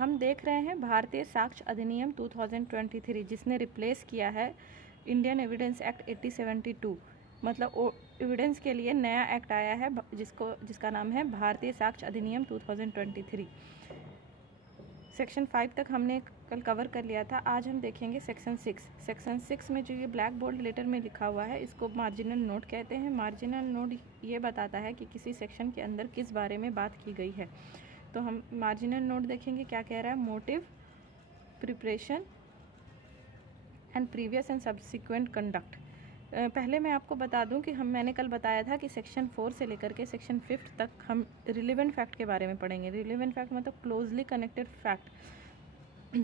हम देख रहे हैं भारतीय साक्ष्य अधिनियम 2023 जिसने रिप्लेस किया है इंडियन एविडेंस एक्ट 1872। मतलब एविडेंस के लिए नया एक्ट आया है जिसका नाम है भारतीय साक्ष्य अधिनियम 2023। सेक्शन 5 तक हमने कल कवर कर लिया था। आज हम देखेंगे सेक्शन 6। सेक्शन 6 में जो ये ब्लैक बोल्ड लेटर में लिखा हुआ है इसको मार्जिनल नोट कहते हैं। मार्जिनल नोट ये बताता है कि किसी सेक्शन के अंदर किस बारे में बात की गई है। तो हम मार्जिनल नोट देखेंगे क्या कह रहा है। Motive, preparation and previous and subsequent conduct. पहले मैं आपको बता दूं कि मैंने कल बताया था कि सेक्शन 4 से लेकर के सेक्शन 5 तक हम रिलेवेंट फैक्ट के बारे में पढ़ेंगे। रिलेवेंट फैक्ट मतलब क्लोजली कनेक्टेड फैक्ट।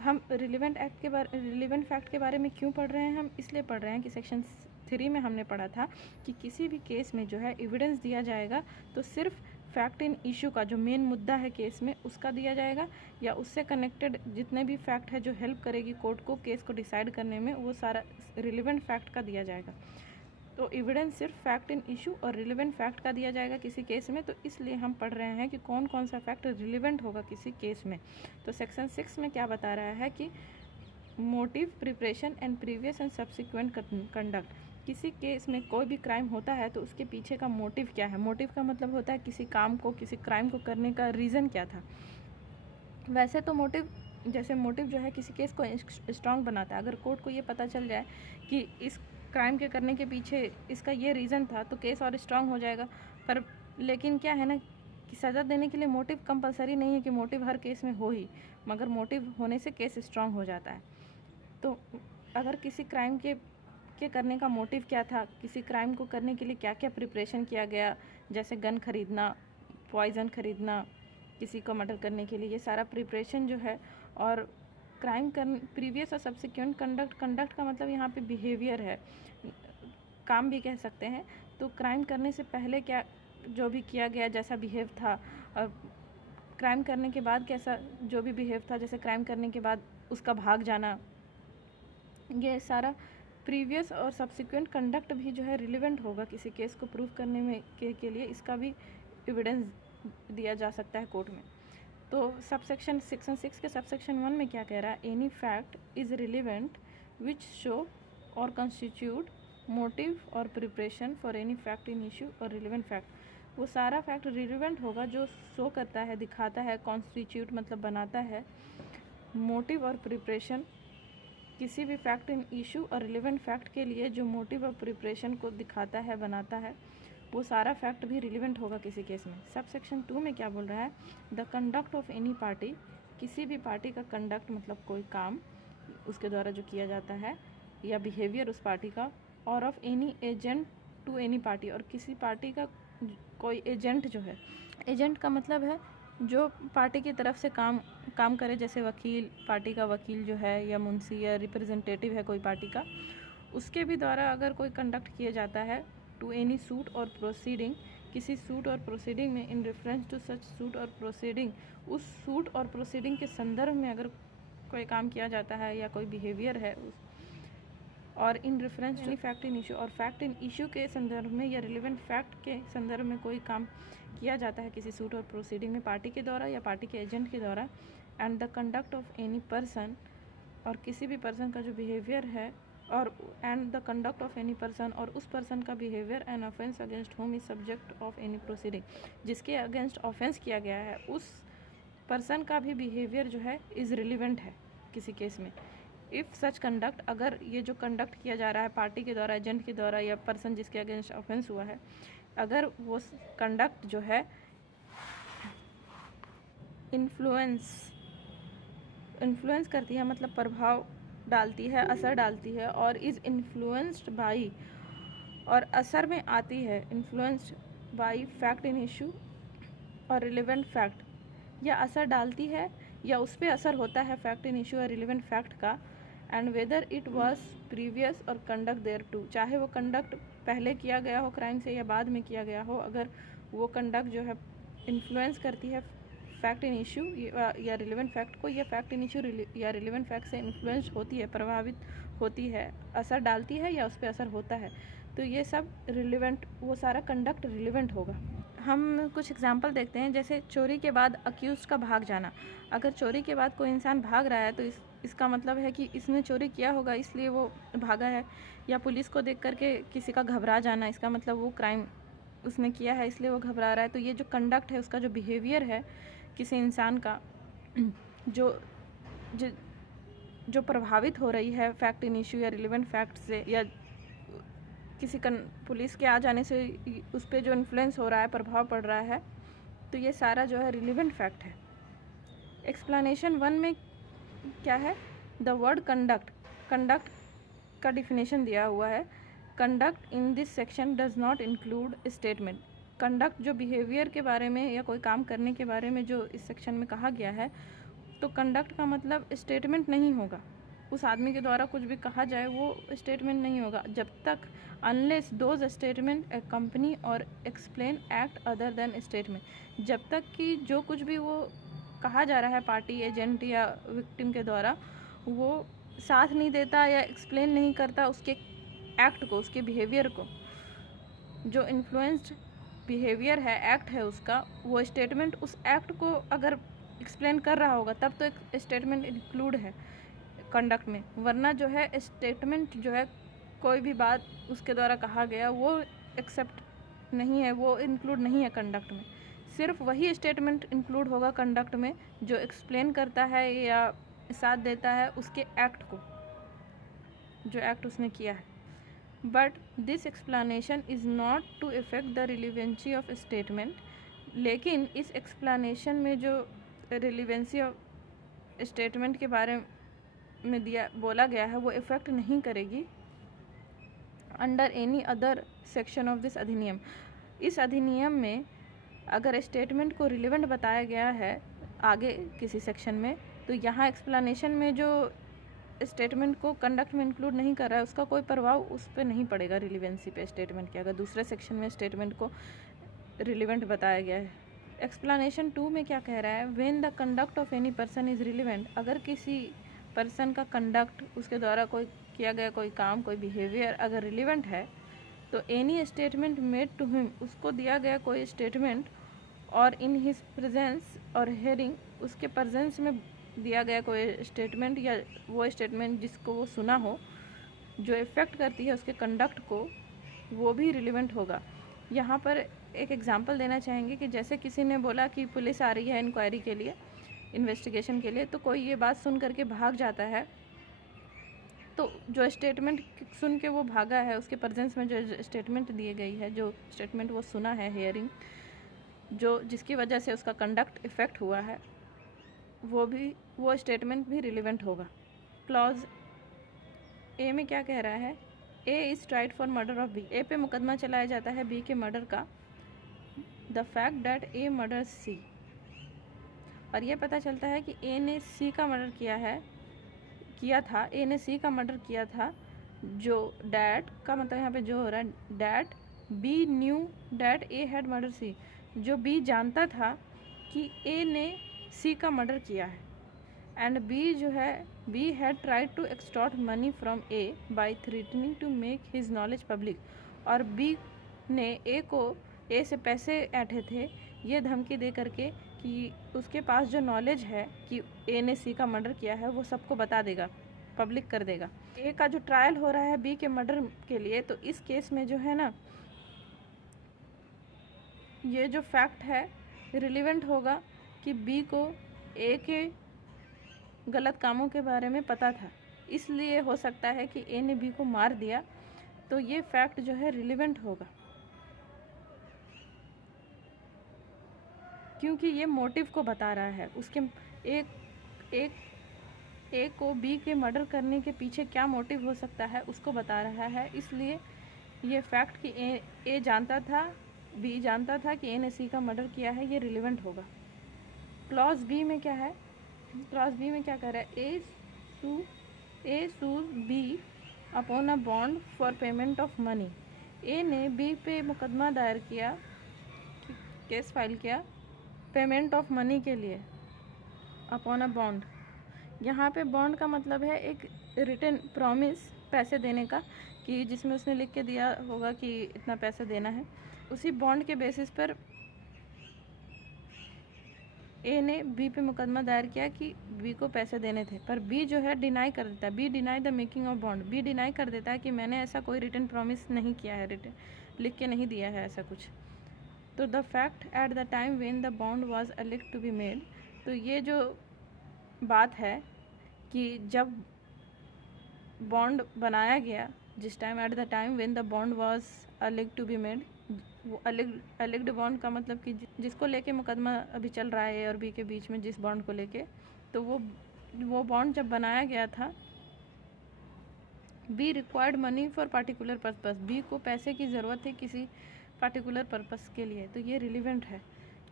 हम रिलेवेंट फैक्ट के बारे में क्यों पढ़ रहे हैं? हम इसलिए पढ़ रहे हैं कि सेक्शन 3 में हमने पढ़ा था कि किसी भी केस में जो है एविडेंस दिया जाएगा तो सिर्फ फैक्ट इन इशू का जो मेन मुद्दा है केस में उसका दिया जाएगा, या उससे कनेक्टेड जितने भी फैक्ट है जो हेल्प करेगी कोर्ट को केस को डिसाइड करने में वो सारा रिलेवेंट फैक्ट का दिया जाएगा। तो एविडेंस सिर्फ फैक्ट इन इशू और रिलेवेंट फैक्ट का दिया जाएगा किसी केस में। तो इसलिए हम पढ़ रहे हैं कि कौन कौन सा फैक्ट रिलेवेंट होगा किसी केस में। तो सेक्शन 6 में क्या बता रहा है कि motive, preparation and previous and subsequent conduct. किसी केस में कोई भी क्राइम होता है तो उसके पीछे का मोटिव क्या है। मोटिव का मतलब होता है किसी काम को, किसी क्राइम को करने का रीज़न क्या था। वैसे तो मोटिव जो है किसी केस को स्ट्रांग बनाता है। अगर कोर्ट को ये पता चल जाए कि इस क्राइम के करने के पीछे इसका ये रीज़न था तो केस और स्ट्रांग हो जाएगा। पर लेकिन क्या है ना कि सज़ा देने के लिए मोटिव कंपलसरी नहीं है कि मोटिव हर केस में हो ही, मगर मोटिव होने से केस स्ट्रांग हो जाता है। तो अगर किसी क्राइम के करने का मोटिव क्या था, किसी क्राइम को करने के लिए क्या क्या प्रिपरेशन किया गया, जैसे गन खरीदना, पॉइज़न खरीदना, किसी को मर्डर करने के लिए, ये सारा प्रिपरेशन जो है। और प्रीवियस और सब्सिक्वेंट कंडक्ट का मतलब यहाँ पे बिहेवियर है, काम भी कह सकते हैं। तो क्राइम करने से पहले क्या जो भी किया गया, जैसा बिहेव था, और क्राइम करने के बाद कैसा जो भी बिहेव था, जैसे क्राइम करने के बाद उसका भाग जाना, ये सारा प्रीवियस और सब्सिक्वेंट कंडक्ट भी जो है रिलेवेंट होगा किसी केस को प्रूव करने में के लिए। इसका भी एविडेंस दिया जा सकता है कोर्ट में। तो सेक्शन 6 के सबसेक्शन 1 में क्या कह रहा है? Any fact is relevant which show और कंस्टिट्यूट मोटिव और preparation for any fact in issue और रिलेवेंट फैक्ट। वो सारा फैक्ट रिलेवेंट होगा जो शो करता है, दिखाता है, कॉन्स्टिट्यूट मतलब बनाता है, मोटिव और प्रिपरेशन किसी भी फैक्ट इन इशू और रिलेवेंट फैक्ट के लिए जो मोटिव और प्रिपरेशन को दिखाता है, बनाता है, वो सारा फैक्ट भी रिलेवेंट होगा किसी केस में। सब सेक्शन 2 में क्या बोल रहा है? The conduct of any party, किसी भी पार्टी का कंडक्ट मतलब कोई काम उसके द्वारा जो किया जाता है या बिहेवियर उस पार्टी का, or of any agent to any party, और किसी पार्टी का कोई एजेंट जो है, एजेंट का मतलब है जो पार्टी की तरफ से काम करे, जैसे वकील, पार्टी का वकील जो है, या मुंशी या रिप्रेजेंटेटिव है कोई पार्टी का, उसके भी द्वारा अगर कोई कंडक्ट किया जाता है टू एनी सूट और प्रोसीडिंग, किसी सूट और प्रोसीडिंग में, in reference to such suit और प्रोसीडिंग, उस सूट और प्रोसीडिंग के संदर्भ में अगर कोई काम किया जाता है या कोई बिहेवियर है, और in reference to fact in issue, और फैक्ट इन इशू के संदर्भ में या रिलेवेंट फैक्ट के संदर्भ में कोई काम किया जाता है किसी सूट और प्रोसीडिंग में पार्टी के द्वारा या पार्टी के एजेंट के द्वारा, and the conduct of any person, और किसी भी पर्सन का जो बिहेवियर है, और and the conduct of any person, और उस पर्सन का behaviour and offence against whom is subject of any proceeding, जिसके अगेंस्ट ऑफेंस किया गया है उस पर्सन का भी बिहेवियर जो है इज़ रिलेवेंट है किसी केस में। इफ़ सच कंडक्ट, अगर ये जो कंडक्ट किया जा रहा है पार्टी के द्वारा, एजेंट के द्वारा या पर्सन जिसके अगेंस्ट ऑफेंस हुआ है, अगर वो कंडक्ट जो है इन्फ्लुएंस करती है, मतलब प्रभाव डालती है, असर डालती है, और इज़ इन्फ्लुएंस्ड बाई, और असर में आती है, influenced by fact in issue और रिलेवेंट फैक्ट, या असर डालती है या उस पर असर होता है फैक्ट इन इशू और रिलेवेंट फैक्ट का, and whether it was previous और कंडक्ट देयर टू, चाहे वो कंडक्ट पहले किया गया हो क्राइम से या बाद में किया गया हो, अगर वो कंडक्ट जो है इन्फ्लुएंस करती है फैक्ट इन इशू या रिलेवेंट फैक्ट को, या फैक्ट इन इशू या रिलेवेंट फैक्ट से इन्फ्लुएंस होती है, प्रभावित होती है, असर डालती है या उस पर असर होता है, तो ये सब रिलेवेंट, वो सारा कंडक्ट रिलेवेंट होगा। हम कुछ एग्जांपल देखते हैं, जैसे चोरी के बाद अक्यूज़ का भाग जाना। अगर चोरी के बाद कोई इंसान भाग रहा है तो इसका मतलब है कि इसने चोरी किया होगा इसलिए वो भागा है। या पुलिस को देख करके किसी का घबरा जाना, इसका मतलब वो क्राइम उसने किया है इसलिए वो घबरा रहा है। तो ये जो कंडक्ट है, उसका जो बिहेवियर है किसी इंसान का, जो जो जो प्रभावित हो रही है फैक्ट इन इशू या रिलेवेंट फैक्ट से, या किसी पुलिस के आ जाने से उस पर जो इन्फ्लुएंस हो रहा है, प्रभाव पड़ रहा है, तो ये सारा जो है रिलेवेंट फैक्ट है। एक्सप्लेनेशन 1 में क्या है, द वर्ड कंडक्ट, कंडक्ट का डिफिनेशन दिया हुआ है। Conduct in this section does not include statement. Conduct जो बिहेवियर के बारे में या कोई काम करने के बारे में जो इस सेक्शन में कहा गया है, तो कंडक्ट का मतलब स्टेटमेंट नहीं होगा। उस आदमी के द्वारा कुछ भी कहा जाए वो स्टेटमेंट नहीं होगा जब तक unless those statement a company और explain act other than statement. जब तक कि जो कुछ भी वो कहा जा रहा है पार्टी, एजेंट या विक्टिम के द्वारा, वो साथ नहीं देता या एक्सप्लेन नहीं करता उसके एक्ट को, उसके बिहेवियर को। जो इन्फ्लुएंस्ड बिहेवियर है, एक्ट है उसका, वो स्टेटमेंट उस एक्ट को अगर एक्सप्लेन कर रहा होगा तब तो एक स्टेटमेंट इंक्लूड है कंडक्ट में। वरना जो है स्टेटमेंट जो है, कोई भी बात उसके द्वारा कहा गया वो एक्सेप्ट नहीं है, वो इंक्लूड नहीं है कंडक्ट में। सिर्फ वही स्टेटमेंट इंक्लूड होगा कंडक्ट में जो एक्सप्लेन करता है या साथ देता है उसके एक्ट को, जो एक्ट उसने किया है। But this explanation is not to effect the relevancy of statement. लेकिन इस एक्सप्लेनेशन में जो रिलेवेंसी ऑफ स्टेटमेंट के बारे में बोला गया है वो इफ़ेक्ट नहीं करेगी under any other section of this अधिनियम। इस अधिनियम में अगर स्टेटमेंट को रिलेवेंट बताया गया है आगे किसी सेक्शन में, तो यहाँ एक्सप्लेनेशन में जो स्टेटमेंट को कंडक्ट में इंक्लूड नहीं कर रहा है उसका कोई प्रभाव उस पर नहीं पड़ेगा रिलेवेंसी पे स्टेटमेंट के, अगर दूसरे सेक्शन में स्टेटमेंट को रिलेवेंट बताया गया है। एक्सप्लेनेशन 2 में क्या कह रहा है, when the conduct of any person is relevant. अगर किसी पर्सन का कंडक्ट, उसके द्वारा कोई किया गया कोई काम, कोई बिहेवियर अगर रिलेवेंट है, तो any statement made to him, उसको दिया गया कोई statement, or in his presence or hearing, उसके प्रेजेंस में दिया गया कोई स्टेटमेंट या वो स्टेटमेंट जिसको वो सुना हो, जो इफ़ेक्ट करती है उसके कंडक्ट को, वो भी रिलेवेंट होगा। यहाँ पर एक एग्जांपल देना चाहेंगे कि जैसे किसी ने बोला कि पुलिस आ रही है इंक्वायरी के लिए, इन्वेस्टिगेशन के लिए, तो कोई ये बात सुन करके भाग जाता है, तो जो स्टेटमेंट सुन के वो भागा है, उसके प्रेजेंस में जो स्टेटमेंट दी गई है, जो स्टेटमेंट वो सुना है, हियरिंग, जो जिसकी वजह से उसका कंडक्ट इफ़ेक्ट हुआ है, वो स्टेटमेंट भी रिलेवेंट होगा। क्लॉज ए में क्या कह रहा है, A is tried for murder of B. A पे मुकदमा चलाया जाता है बी के मर्डर का। The fact that A murder C, और ये पता चलता है कि ए ने सी का मर्डर किया था, ए ने सी का मर्डर किया था। जो डैट का मतलब यहाँ पे जो हो रहा है, that B knew that A had murder C, जो बी जानता था कि ए ने सी का मर्डर किया है। एंड बी जो है, B had tried to extort money from A by threatening to make his knowledge public, और बी ने ए से पैसे ऐंठे थे ये धमकी दे करके कि उसके पास जो नॉलेज है कि ए ने सी का मर्डर किया है वो सबको बता देगा, पब्लिक कर देगा। ए का जो ट्रायल हो रहा है बी के मर्डर के लिए, तो इस केस में जो है ना, ये जो फैक्ट है रिलेवेंट होगा कि बी को ए के गलत कामों के बारे में पता था, इसलिए हो सकता है कि ए ने बी को मार दिया, तो ये फैक्ट जो है रिलेवेंट होगा, क्योंकि ये मोटिव को बता रहा है, उसके एक को बी के मर्डर करने के पीछे क्या मोटिव हो सकता है उसको बता रहा है। इसलिए ये फैक्ट कि ए जानता था, बी जानता था कि ए ने सी का मर्डर किया है, ये रिलेवेंट होगा। क्लॉज बी में क्या है, क्लॉज बी में क्या कर रहा है, A sues B upon a bond for payment of money. A ने बी पे मुकदमा दायर किया, केस फाइल किया पेमेंट ऑफ मनी के लिए, अपॉन अ बॉन्ड। यहाँ पे बॉन्ड का मतलब है एक रिटन प्रॉमिस पैसे देने का, कि जिसमें उसने लिख के दिया होगा कि इतना पैसा देना है। उसी बॉन्ड के बेसिस पर ए ने बी पे मुकदमा दायर किया कि बी को पैसे देने थे, पर बी जो है डिनाई कर देता है। B deny the making of bond, B deny कर देता है कि मैंने ऐसा कोई रिटन प्रॉमिस नहीं किया है, रिटन लिख के नहीं दिया है ऐसा कुछ। तो the fact at the time when the bond was alleged to be made, तो ये जो बात है कि जब बॉन्ड बनाया गया, जिस time at the time when the bond was alleged to be made, वो अलेक्ड बॉन्ड का मतलब कि जिसको लेके मुकदमा अभी चल रहा है ए और बी के बीच में, जिस बॉन्ड को लेके, तो वो बॉन्ड जब बनाया गया था, B required money for particular purpose, B को पैसे की ज़रूरत है किसी पार्टिकुलर पर्पस के लिए। तो ये रिलीवेंट है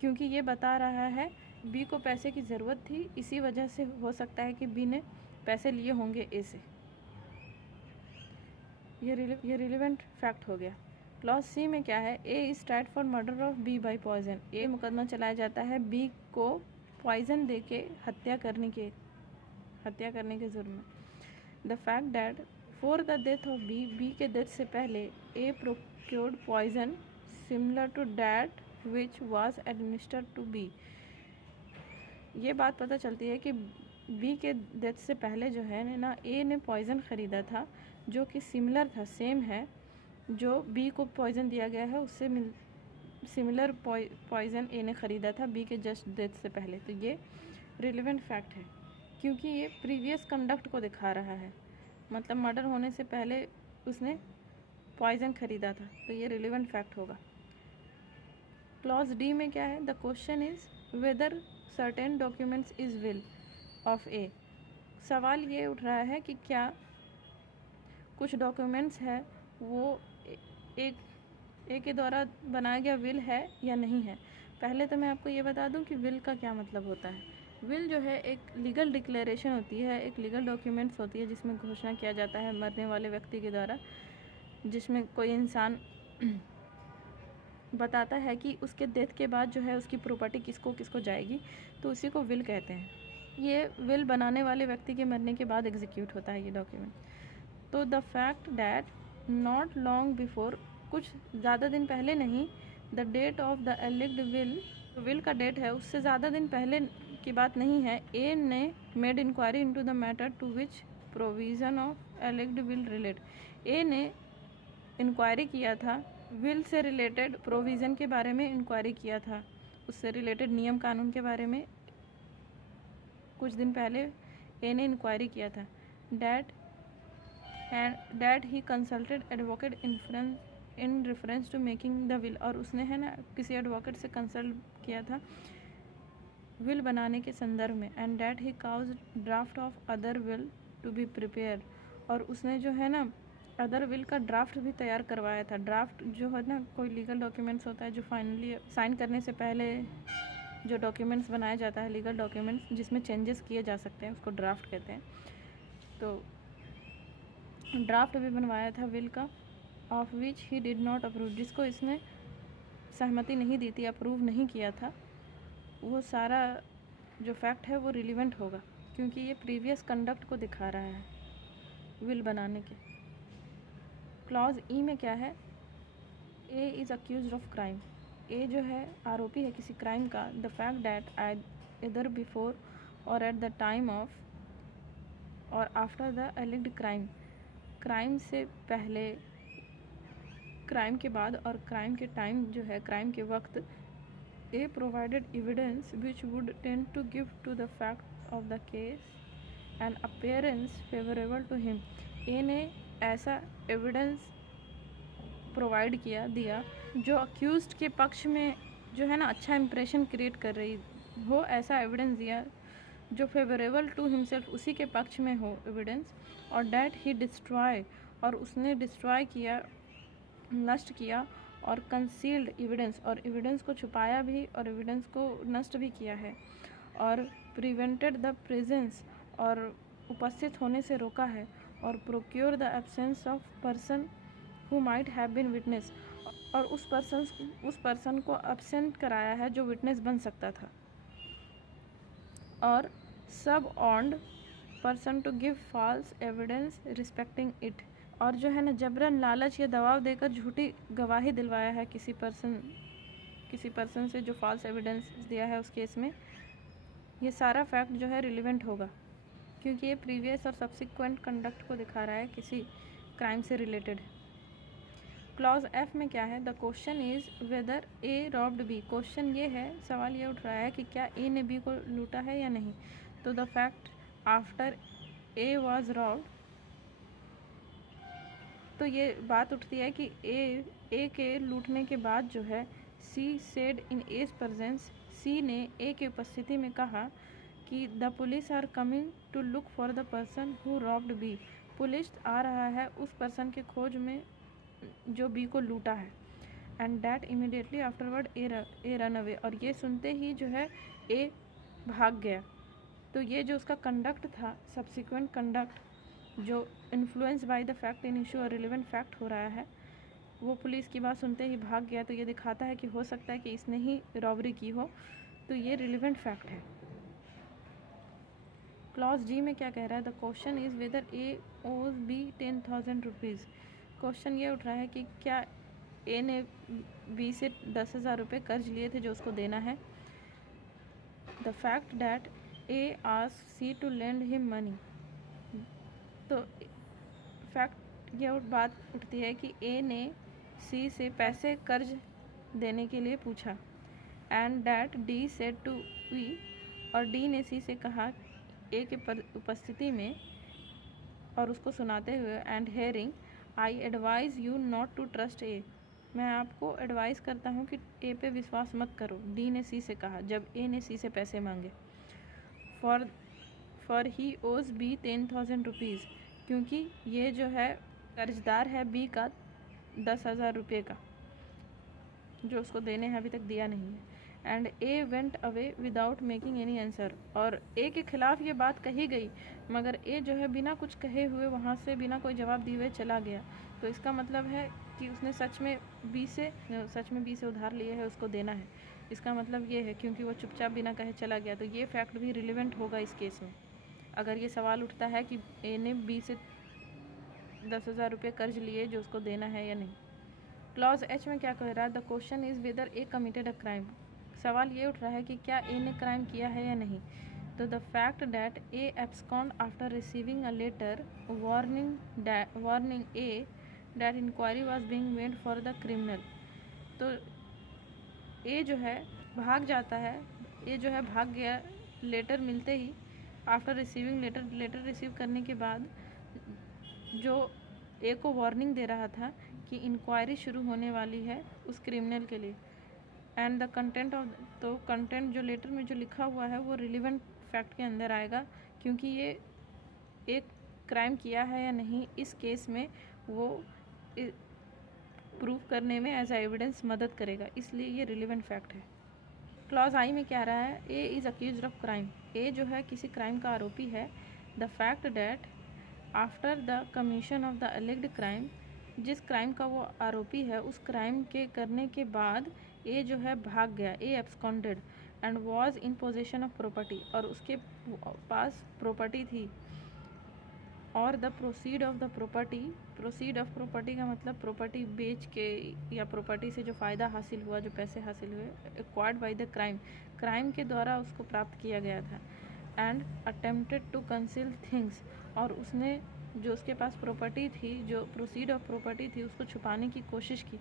क्योंकि ये बता रहा है बी को पैसे की ज़रूरत थी, इसी वजह से हो सकता है कि बी ने पैसे लिए होंगे ए से। ये रिलीवेंट फैक्ट हो गया। क्लॉज सी में क्या है, A is tried for murder of B by poison, A मुकदमा चलाया जाता है बी को पॉइजन दे के हत्या करने के जुर्म में। The fact that for the death of B, B के डेथ से पहले A procured poison similar to that which was administered to B, ये बात पता चलती है कि बी के डेथ से पहले जो है ना, ए ने पॉइजन ख़रीदा था जो कि सिमिलर था, सेम है जो बी को पॉइजन दिया गया है उससे सिमिलर पॉइजन ए ने ख़रीदा था बी के जस्ट डेथ से पहले। तो ये रिलेवेंट फैक्ट है क्योंकि ये प्रीवियस कंडक्ट को दिखा रहा है, मतलब मर्डर होने से पहले उसने पॉइजन ख़रीदा था, तो ये रिलेवेंट फैक्ट होगा। क्लॉज डी में क्या है, the question is whether certain documents is will of A, सवाल ये उठ रहा है कि क्या कुछ डॉक्यूमेंट्स है वो एक के द्वारा बनाया गया विल है या नहीं है। पहले तो मैं आपको ये बता दूं कि विल का क्या मतलब होता है। विल जो है एक लीगल डिक्लेरेशन होती है, एक लीगल डॉक्यूमेंट्स होती है जिसमें घोषणा किया जाता है मरने वाले व्यक्ति के द्वारा, जिसमें कोई इंसान बताता है कि उसके डेथ के बाद जो है उसकी प्रॉपर्टी किसको किसको जाएगी, तो उसी को विल कहते हैं। ये विल बनाने वाले व्यक्ति के मरने के बाद एग्जीक्यूट होता है ये डॉक्यूमेंट। तो the fact that not long before, कुछ ज़्यादा दिन पहले नहीं, the date of the alleged will का डेट है उससे ज़्यादा दिन पहले की बात नहीं है। ए ने made inquiry into the matter to which provision of alleged will relate, A ने इंक्वायरी किया था विल से रिलेटेड प्रोविज़न के बारे में, इंक्वायरी किया था उससे रिलेटेड नियम कानून के बारे में कुछ दिन पहले ए ने इंक्वायरी किया था। That he consulted advocate in reference to making the will, और उसने है ना किसी एडवोकेट से कंसल्ट किया था विल बनाने के संदर्भ में। And that he cause draft of other will to be prepare, और उसने जो है ना अदर विल का ड्राफ्ट भी तैयार करवाया था। ड्राफ्ट जो है ना कोई लीगल डॉक्यूमेंट्स होता है जो फाइनली साइन करने से पहले जो डॉक्यूमेंट्स बनाया जाता है, लीगल डॉक्यूमेंट्स जिसमें चेंजेस किए जा सकते हैं, उसको ड्राफ्ट कहते हैं। तो ड्राफ्ट भी बनवाया था विल का, of which he did not approve, जिसको इसने सहमति नहीं दी थी, अप्रूव नहीं किया था। वो सारा जो फैक्ट है वो रिलीवेंट होगा क्योंकि ये प्रीवियस कंडक्ट को दिखा रहा है विल बनाने के। क्लॉज ई में क्या है, A is accused of crime, A जो है आरोपी है किसी क्राइम का। The fact that either before और एट द टाइम ऑफ और after the alleged crime, crime से पहले, क्राइम के बाद और क्राइम के टाइम जो है, क्राइम के वक्त, A provided evidence which would tend to give to the fact of the case an appearance favourable to him, A ने ऐसा एविडेंस प्रोवाइड दिया जो अक्यूज्ड के पक्ष में जो है ना अच्छा इंप्रेशन क्रिएट कर रही हो, ऐसा एविडेंस दिया जो फेवरेबल टू हिमसेल्फ, उसी के पक्ष में हो एविडेंस। और डैट ही डिस्ट्रॉय, और उसने डिस्ट्रॉय किया, नष्ट किया, और कंसील्ड एविडेंस, और एविडेंस को छुपाया भी और एविडेंस को नष्ट भी किया है। और प्रिवेंटेड द प्रेजेंस, और उपस्थित होने से रोका है। और procure the absence of person who might have been witness, और उस पर्सन को एब्सेंट कराया है जो विटनेस बन सकता था। और suborned person to give false evidence respecting it, और जो है ना जबरन लालच या दबाव देकर झूठी गवाही दिलवाया है किसी पर्सन से जो फॉल्स एविडेंस दिया है उस केस में, ये सारा फैक्ट जो है रिलेवेंट होगा क्योंकि ये प्रीवियस और सब्सिक्वेंट कंडक्ट को दिखा रहा है किसी क्राइम से रिलेटेड। क्लॉज एफ में क्या है? The question is whether A robbed B. Question ये है, सवाल ये उठ रहा है कि क्या ए ने बी को लूटा है या नहीं। तो the fact after a was robbed, तो ये बात उठती है कि ए के लूटने के बाद जो है C said in A's presence, C ने ए की उपस्थिति में कहा कि the police are coming to look for the person who robbed B. Police आ रहा है उस पर्सन के खोज में जो बी को लूटा है। And that immediately afterward A run away, और ये सुनते ही जो है ए भाग गया। तो ये जो उसका कंडक्ट था, सब्सिक्वेंट कंडक्ट जो influence by the fact in issue और रिलेवेंट फैक्ट हो रहा है, वो पुलिस की बात सुनते ही भाग गया। तो ये दिखाता है कि हो सकता है कि इसने ही रॉबरी की हो, तो ये रिलेवेंट फैक्ट है। क्लॉज जी में क्या कह रहा है? द क्वेश्चन इज वेदर ए ओज बी 10,000 रुपीज़। क्वेश्चन ये उठ रहा है कि क्या ए ने बी से 10,000 रुपये कर्ज लिए थे जो उसको देना है। The fact that A ask C to lend him money, तो फैक्ट ये बात उठती है कि ए ने सी से पैसे कर्ज देने के लिए पूछा। And that D said to E, और डी ने सी से कहा ए के उपस्थिति में और उसको सुनाते हुए, and hearing I advise you not to trust A, मैं आपको एडवाइस करता हूँ कि ए पे विश्वास मत करो, डी ने सी से कहा जब ए ने सी से पैसे मांगे। फॉर ही ओज बी 10,000 रुपीज़, क्योंकि ये जो है कर्जदार है बी का 10,000 रुपये का, जो उसको देने हैं अभी तक दिया नहीं है। And A went away without making any answer, और ए के खिलाफ ये बात कही गई मगर ए जो है बिना कुछ कहे हुए वहाँ से बिना कोई जवाब दिए हुए चला गया। तो इसका मतलब है कि उसने सच में बी से उधार लिए है, उसको देना है। इसका मतलब ये है क्योंकि वो चुपचाप बिना कहे चला गया। तो ये फैक्ट भी रिलेवेंट होगा इस केस में। अगर ये सवाल उठता है कि ए ने बी से 10,000 रुपये कर्ज लिए जो उसको देना है या नहीं। क्लॉज एच में क्या कह रहा है? The question is whether A committed a crime. सवाल ये उठ रहा है कि क्या ए ने क्राइम किया है या नहीं। तो the fact that A abscond after receiving a letter warning A that inquiry was being made for the criminal. तो ए जो है भाग जाता है, ए जो है भाग गया लेटर मिलते ही, आफ्टर रिसीविंग लेटर रिसीव करने के बाद जो ए को वार्निंग दे रहा था कि इंक्वायरी शुरू होने वाली है उस क्रिमिनल के लिए। एंड द कंटेंट ऑफ, तो कंटेंट जो लेटर में जो लिखा हुआ है वो रिलेवेंट फैक्ट के अंदर आएगा क्योंकि ये एक क्राइम किया है या नहीं इस केस में वो प्रूफ करने में एज एविडेंस मदद करेगा, इसलिए ये रिलेवेंट फैक्ट है। क्लॉज आई में क्या रहा है? A is accused of crime. A जो है किसी क्राइम का आरोपी है। The fact that after the commission of the alleged crime, जिस क्राइम का वो आरोपी है उस क्राइम के करने के बाद ए जो है भाग गया, A absconded and was in possession of property, और उसके पास प्रॉपर्टी थी। और the proceed of the property का मतलब प्रॉपर्टी बेच के या प्रॉपर्टी से जो फ़ायदा हासिल हुआ, जो पैसे हासिल हुए, एक्वायर्ड बाय द क्राइम के द्वारा उसको प्राप्त किया गया था। And attempted to conceal things, और उसने जो उसके पास प्रॉपर्टी थी, जो प्रोसीड ऑफ प्रॉपर्टी थी, उसको छुपाने की कोशिश की।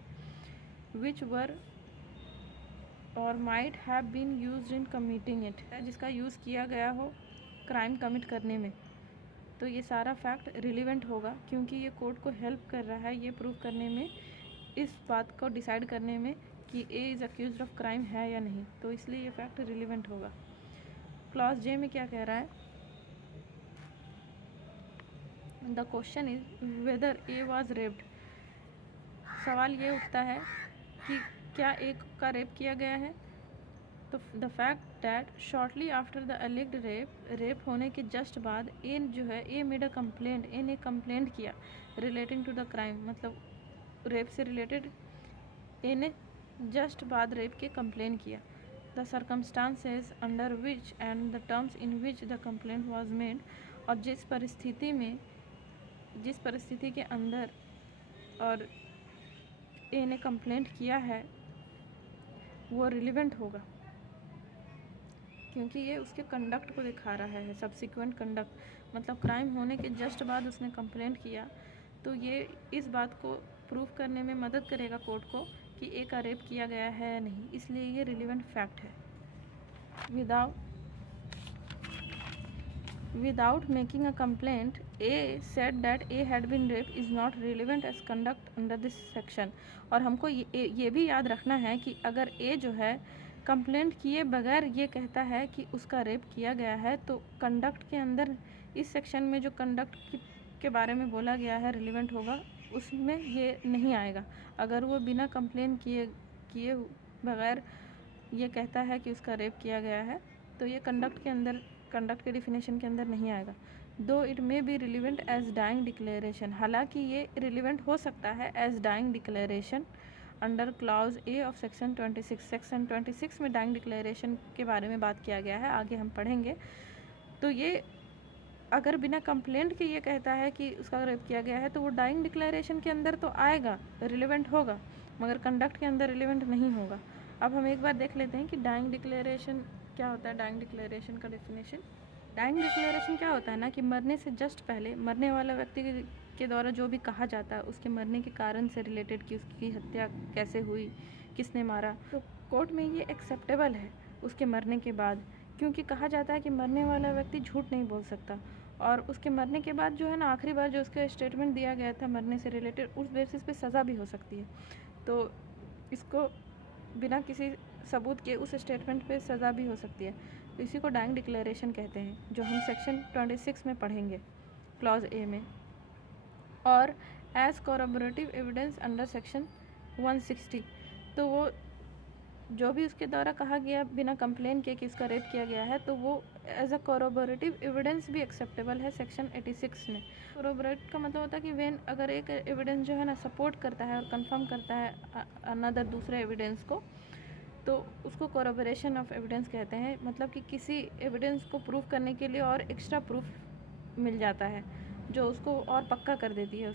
Which were or might have been used in committing it, जिसका यूज़ किया गया हो क्राइम कमिट करने में। तो ये सारा फैक्ट रिलेवेंट होगा क्योंकि ये कोर्ट को हेल्प कर रहा है ये प्रूव करने में, इस बात को डिसाइड करने में कि ए इज़ अक्यूज्ड ऑफ क्राइम है या नहीं, तो इसलिए ये फैक्ट रिलेवेंट होगा। क्लॉज जे में क्या कह रहा है? The question is whether A was raped. सवाल ये उठता है कि क्या ए का रेप किया गया है। तो the fact that shortly after the alleged rape होने के जस्ट बाद ए जो है ए मेड अ कंप्लेंट, ए ने कंप्लेंट किया रिलेटिंग टू द क्राइम, मतलब रेप से रिलेटेड ए ने जस्ट बाद रेप के कंप्लेन किया। The circumstances under which and the terms in which the complaint was made, और जिस परिस्थिति के अंदर और ए ने कंप्लेंट किया है वो रिलेवेंट होगा क्योंकि ये उसके कंडक्ट को दिखा रहा है, सब्सिक्वेंट कंडक्ट, मतलब क्राइम होने के जस्ट बाद उसने कंप्लेंट किया, तो ये इस बात को प्रूव करने में मदद करेगा कोर्ट को कि ए का रेप किया गया है या नहीं, इसलिए ये रिलेवेंट फैक्ट है। Without making a complaint, A said that A had been raped is not relevant as conduct under this section। और हमको ये भी याद रखना है कि अगर A जो है कंप्लेंट किए बगैर ये कहता है कि उसका रेप किया गया है, तो कंडक्ट के अंदर इस सेक्शन में जो कंडक्ट के बारे में बोला गया है रिलेवेंट होगा, उसमें ये नहीं आएगा। अगर वो बिना कंप्लेन किए बगैर ये कहता है कि उसका रेप किया गया है, तो ये कंडक्ट के डिफिनेशन के अंदर नहीं आएगा। Though it may be relevant as dying declaration, हालांकि ये रिलेवेंट हो सकता है as dying declaration under clause A of section 26। Section 26 में डाइंग डिक्लेरेशन के बारे में बात किया गया है, आगे हम पढ़ेंगे। तो ये अगर बिना कंप्लेंट के ये कहता है कि उसका रेप किया गया है, तो वो डाइंग डिक्लेरेशन के अंदर तो आएगा, रिलेवेंट होगा, मगर कंडक्ट के अंदर रिलेवेंट नहीं होगा। अब हम एक बार देख लेते हैं कि डाइंग डिक्लेरेशन क्या होता है। डाइंग डिक्लेरेशन का डेफिनेशन, डाइंग डिक्लेरेशन क्या होता है ना कि मरने से जस्ट पहले मरने वाला व्यक्ति के द्वारा जो भी कहा जाता है उसके मरने के कारण से रिलेटेड, कि उसकी हत्या कैसे हुई, किसने मारा, तो कोर्ट में ये एक्सेप्टेबल है उसके मरने के बाद, क्योंकि कहा जाता है कि मरने वाला व्यक्ति झूठ नहीं बोल सकता, और उसके मरने के बाद जो है ना आखिरी बार जो उसका स्टेटमेंट दिया गया था मरने से रिलेटेड, उस बेसिस पे सज़ा भी हो सकती है। तो इसको बिना किसी सबूत के उस स्टेटमेंट पे सज़ा भी हो सकती है, तो इसी को डाइंग डिक्लेरेशन कहते हैं, जो हम सेक्शन 26 में पढ़ेंगे क्लॉज ए में। और एज कॉरोबोरेटिव एविडेंस अंडर सेक्शन 160, तो वो जो भी उसके द्वारा कहा गया बिना कंप्लेन के कि उसका रेप किया गया है, तो वो एज अ कॉरोबोरेटिव एविडेंस भी एक्सेप्टेबल है सेक्शन 86 में। कॉरोबोरेट का मतलब होता है कि वेन अगर एक एविडेंस जो है ना सपोर्ट करता है और कंफर्म करता है अनदर दूसरे एविडेंस को, तो उसको कॉरोबोरेशन ऑफ एविडेंस कहते हैं। मतलब कि किसी एविडेंस को प्रूव करने के लिए और एक्स्ट्रा प्रूफ मिल जाता है जो उसको और पक्का कर देती है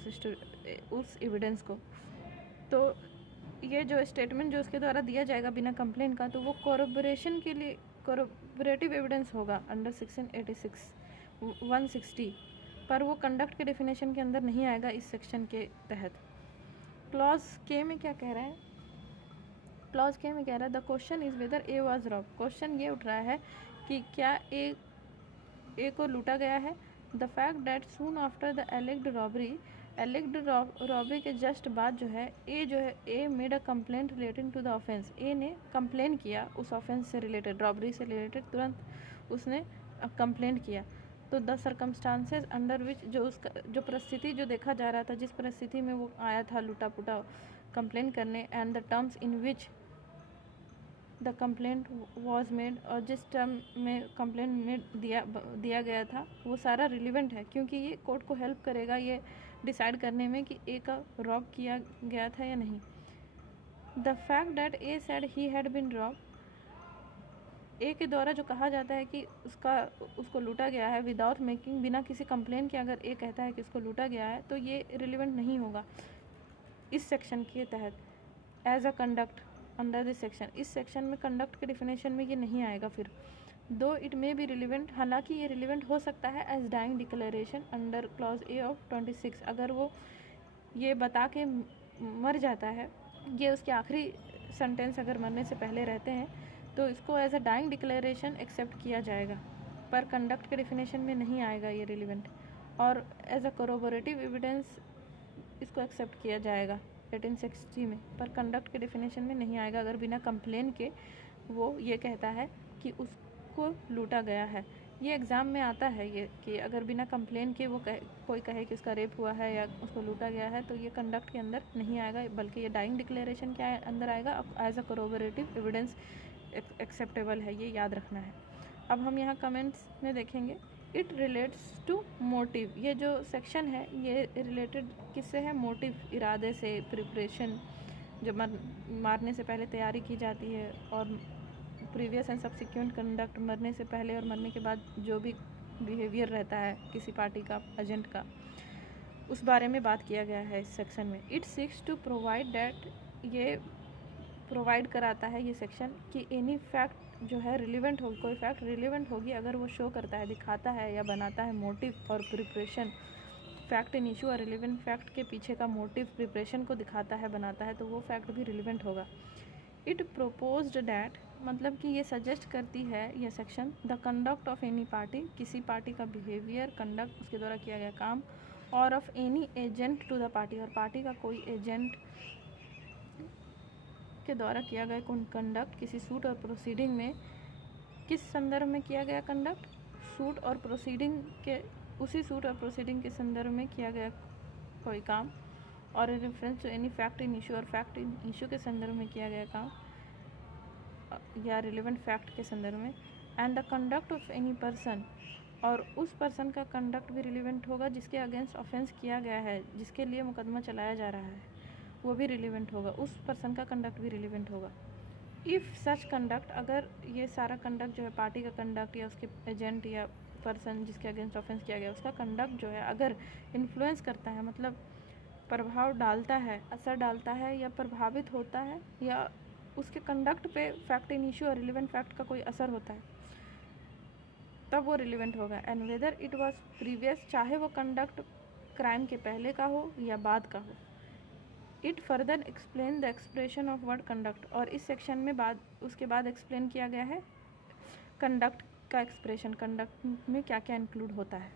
उस एविडेंस को। तो ये जो स्टेटमेंट जो उसके द्वारा दिया जाएगा बिना कंप्लेन का, तो वो कॉरोबोरेशन के लिए कॉरोबोरेटिव एविडेंस होगा अंडर सेक्शन 160, पर वो कंडक्ट के डेफिनेशन के अंदर नहीं आएगा इस सेक्शन के तहत। क्लॉज के में क्या कह रहा है? क्लॉज के में कह रहा है the question is whether A was rob. Question ये उठ रहा है कि क्या ए को लूटा गया है। The fact that soon after the alleged robbery के जस्ट बाद जो है A made a complaint relating to the offence. A ने कंप्लेन किया उस ऑफेंस से रिलेटेड, रॉबरी से रिलेटेड, तुरंत उसने कंप्लेंट किया। तो द सर्कमस्टांसेस अंडर विच, जो परिस्थिति जो देखा जा रहा था, जिस परिस्थिति में वो आया था लूटा पुटा कंप्लेन करने, and the terms in which the complaint was made, और जिस टर्म में कंप्लेंट में दिया गया था, वो सारा रिलेवेंट है, क्योंकि ये कोर्ट को हेल्प करेगा ये डिसाइड करने में कि ए का रॉब किया गया था या नहीं। The fact that A said he had been rob, A के द्वारा जो कहा जाता है कि उसको लूटा गया है विदाउट मेकिंग, बिना किसी कंप्लेन के अगर ए कहता है कि उसको लूटा गया है, तो ये रिलेवेंट नहीं होगा इस सेक्शन के तहत as a conduct under this section. इस सेक्शन में कंडक्ट के डिफिनेशन में ये नहीं आएगा। फिर दो इट मे बी रिलेवेंट, हालांकि ये रिलेवेंट हो सकता है as dying declaration under clause A of 26। अगर वो ये बता के मर जाता है, ये उसके आखिरी सेंटेंस अगर मरने से पहले रहते हैं, तो इसको as a dying declaration accept किया जाएगा, पर कंडक्ट के डिफिनेशन में नहीं आएगा ये रिलेवेंट। और एज अ कॉरोबोरेटिव एविडेंस इसको एक्सेप्ट किया जाएगा 1860 में, पर कंडक्ट के डेफिनेशन में नहीं आएगा अगर बिना कंप्लेन के वो ये कहता है कि उसको लूटा गया है। ये एग्ज़ाम में आता है ये कि अगर बिना कंप्लेन के वो कोई कहे कि उसका रेप हुआ है या उसको लूटा गया है, तो ये कंडक्ट के अंदर नहीं आएगा, बल्कि ये डाइंग डिक्लेरेशन के अंदर आएगा एज अ कॉरोबोरेटिव एविडेंस एक्सेप्टेबल है, ये याद रखना है। अब हम यहाँ कमेंट्स में देखेंगे इट रिलेट्स टू मोटिव। ये जो सेक्शन है ये रिलेटेड किससे है? मोटिव, इरादे से, प्रिपरेशन, जो मारने से पहले तैयारी की जाती है, और प्रीवियस एंड सब्सिक्वेंट कंडक्ट, मरने से पहले और मरने के बाद जो भी बिहेवियर रहता है किसी पार्टी का, एजेंट का, उस बारे में बात किया गया है इस सेक्शन में। It seeks to provide that, ये प्रोवाइड कराता है ये सेक्शन कि एनी फैक्ट जो है रिलीवेंट होगी, कोई फैक्ट रिलीवेंट होगी अगर वो शो करता है, दिखाता है या बनाता है मोटिव और प्रिपरेशन। फैक्ट इन इशू और रिलीवेंट फैक्ट के पीछे का मोटिव प्रिपरेशन को दिखाता है, बनाता है, तो वो फैक्ट भी रिलीवेंट होगा। इट प्रोपोज्ड डैट, मतलब कि ये सजेस्ट करती है ये section, the conduct of any party, किसी पार्टी का बिहेवियर, कंडक्ट, उसके द्वारा किया गया काम, or of any agent to the party, और पार्टी का कोई एजेंट के द्वारा किया गया कंडक्ट किसी सूट और प्रोसीडिंग में, किस संदर्भ में किया गया कंडक्ट, सूट और प्रोसीडिंग के, उसी सूट और प्रोसीडिंग के संदर्भ में किया गया कोई काम, और reference to any fact in issue, और फैक्ट इन इशू के संदर्भ में किया गया काम या रिलेवेंट फैक्ट के संदर्भ में, and the conduct of any person, और उस पर्सन का कंडक्ट भी रिलेवेंट होगा जिसके अगेंस्ट ऑफेंस किया गया है, जिसके लिए मुकदमा चलाया जा रहा है, वो भी रिलेवेंट होगा, उस पर्सन का कंडक्ट भी रिलेवेंट होगा। इफ़ सच कंडक्ट, अगर ये सारा कंडक्ट जो है पार्टी का कंडक्ट या उसके एजेंट या पर्सन जिसके अगेंस्ट ऑफेंस किया गया उसका कंडक्ट जो है अगर इन्फ्लुएंस करता है, मतलब प्रभाव डालता है, असर डालता है या प्रभावित होता है, या उसके कंडक्ट पे फैक्ट इन इशू और रिलेवेंट फैक्ट का कोई असर होता है, तब वो रिलेवेंट होगा। And whether it was previous, चाहे वो कंडक्ट क्राइम के पहले का हो या बाद का हो। It further explain the expression of word conduct, और इस सेक्शन में उसके बाद एक्सप्लेन किया गया है कंडक्ट का एक्सप्रेशन, कंडक्ट में क्या क्या इंक्लूड होता है।